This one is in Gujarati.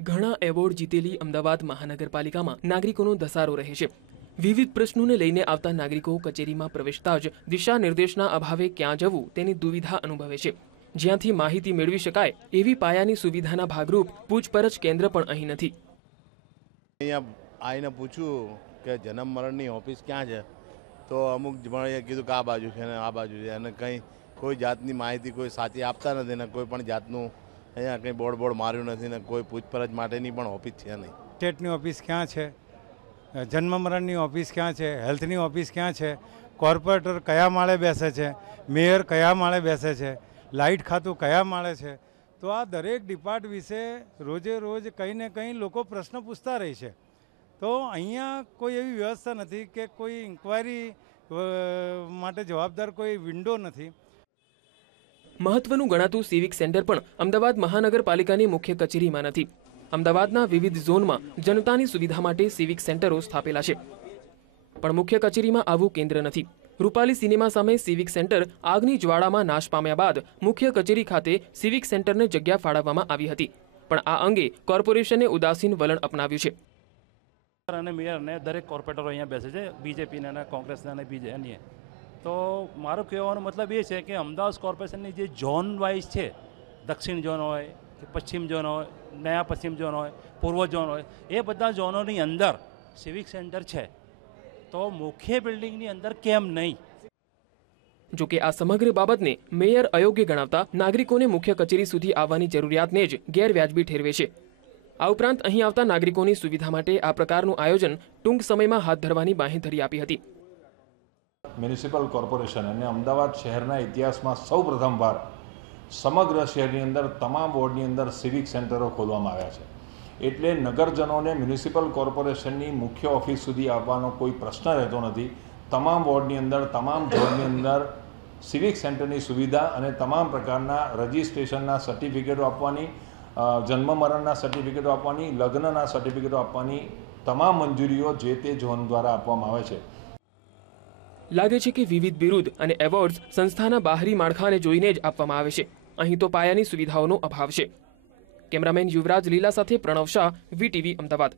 ઘણા એવોર્ડ જીતેલી અમદાવાદ મહાનગરપાલિકામાં નાગરિકોનો ધસારો રહે છે. વિવિધ પ્રશ્નોને લઈને આવતા નાગરિકો કચેરીમાં પ્રવેશતા જ દિશા નિર્દેશના અભાવે ક્યાં જવું તેની દુવિધા અનુભવે છે. જ્યાંથી માહિતી મેળવી શકાય એવી પાયાની સુવિધાના ભાગરૂપ પૂછપરછ કેન્દ્ર પણ અહીં નથી. અહીંયા આવીને પૂછ્યું કે જન્મ મરણની ઓફિસ ક્યાં છે? તો અમુક જણાએ કીધું કે આ બાજુ છે ને આ બાજુ છે. અને કંઈ કોઈ જાતની માહિતી કોઈ સાચી આપતા નથી ને કોઈ પણ જાતનું અહીંયા કંઈ બોર્ડ બોર્ડ માર્યું નથી ને કોઈ પૂછપરછ માટેની પણ ઓફિસ છે નહીં. સ્ટેટની ઓફિસ ક્યાં છે? જન્મ મરણની ઓફિસ ક્યાં છે? હેલ્થની ઓફિસ ક્યાં છે? કોર્પોરેટર કયા માળે બેસે છે? મેયર કયા માળે બેસે છે? લાઇટ ખાતું કયા માળે છે? તો આ દરેક ડિપાર્ટ વિશે રોજે રોજ કંઈ ને કંઈ લોકો પ્રશ્ન પૂછતા રહે છે. તો અહીંયા કોઈ એવી વ્યવસ્થા નથી કે કોઈ ઇન્ક્વાયરી માટે જવાબદાર કોઈ વિન્ડો નથી. મહત્વનું ગણાતું સિવિક સેન્ટર પણ અમદાવાદ મહાનગરપાલિકાની મુખ્ય કચેરીમાં નથી. અમદાવાદના વિવિધ ઝોનમાં જનતાની સુવિધા માટે સિવિક સેન્ટરો સ્થાપેલા છે. પણ મુખ્ય કચેરીમાં આવું કેન્દ્ર નથી. રૂપાલી સિનેમા સામે સિવિક સેન્ટર આગની જ્વાળામાં નાશ પામ્યા બાદ મુખ્ય કચેરી ખાતે સિવિક સેન્ટરને જગ્યા ફાળવવામાં આવી હતી. પણ આ અંગે કોર્પોરેશને ઉદાસીન વલણ અપનાવ્યું છે. અને મેયર અને દરેક કોર્પોરેટરો અહીંયા બેસે છે, બીજેપીના કોંગ્રેસના અને બીજે અન્ય. તો મારો કહેવાનો મતલબ એ છે કે અમદાવાદ કોર્પોરેશનની જે ઝોન વાઇઝ છે, દક્ષિણ ઝોન હોય કે પશ્ચિમ ઝોન હોય, નયા પશ્ચિમ ઝોન હોય, પૂર્વ ઝોન હોય, એ બધા ઝોનોની અંદર સિવિક સેન્ટર છે. તો મુખ્ય બિલ્ડિંગની અંદર કેમ નહીં? જો કે આ સમગ્ર બાબતને મેયર અયોગ્ય ગણાવતા નાગરિકોને મુખ્ય કચેરી સુધી આવવાની જરૂરિયાતને જ ગેરવ્યાજબી ઠેરવે છે. આ ઉપરાંત અહીં આવતા નાગરિકોની સુવિધા માટે આ પ્રકારનું આયોજન ટૂંક સમયમાં હાથ ધરવાની બાંહેધરી આપી હતી. મ્યુનિસિપલ કોર્પોરેશન અને અમદાવાદ શહેરના ઇતિહાસમાં સૌ પ્રથમવાર સમગ્ર શહેરની અંદર તમામ વોર્ડની અંદર સિવિક સેન્ટરો ખોલવામાં આવ્યા છે. એટલે નગરજનોને મ્યુનિસિપલ કોર્પોરેશનની મુખ્ય ઓફિસ સુધી આવવાનો કોઈ પ્રશ્ન રહેતો નથી. તમામ વોર્ડની અંદર, તમામ ઝોનની અંદર સિવિક સેન્ટરની સુવિધા અને તમામ પ્રકારના રજિસ્ટ્રેશનના સર્ટિફિકેટો આપવાની જન્મ મરણના સર્ટિફિકેટો આપવાની, લગ્નના સર્ટિફિકેટો આપવાની તમામ મંજૂરીઓ જે તે ઝોન દ્વારા આપવામાં આવે છે. લાગે છે કે વિવિધ બિરુદ અને એવોર્ડ્સ સંસ્થાના બહારી માળખાને જોઈને જ આપવામાં આવે છે. અહીં તો પાયાની સુવિધાઓનો અભાવ છે. કેમેરામેન યુવરાજ લીલા સાથે પ્રણવ શાહ, વીટીવી અમદાવાદ.